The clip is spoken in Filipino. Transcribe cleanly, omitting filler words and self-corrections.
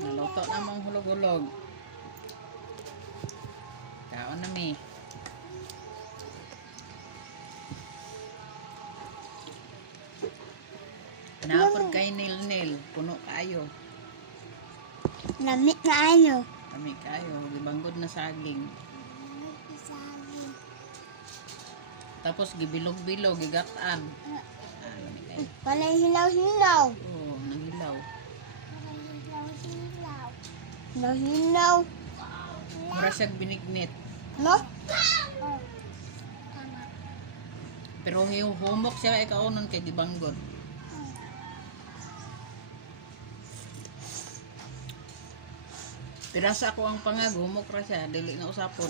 Naluto na mong hulog-hulog. Kaon na mi. Napod kay nil-nil. Puno kayo. Lamit na ayo. Kami kayo. Gibanggod na saging. Tapos gibilog-bilog. Gigataan. Lami kayo. Palay hilaw-hilaw. Oo, nanghilaw. Hilaw-hilaw. Mura siyang binignit. No? Pero humok siya kay kaunon kay gibanggod. Pirasa ko ang pangag. Humok ra siya. Dili na usapon.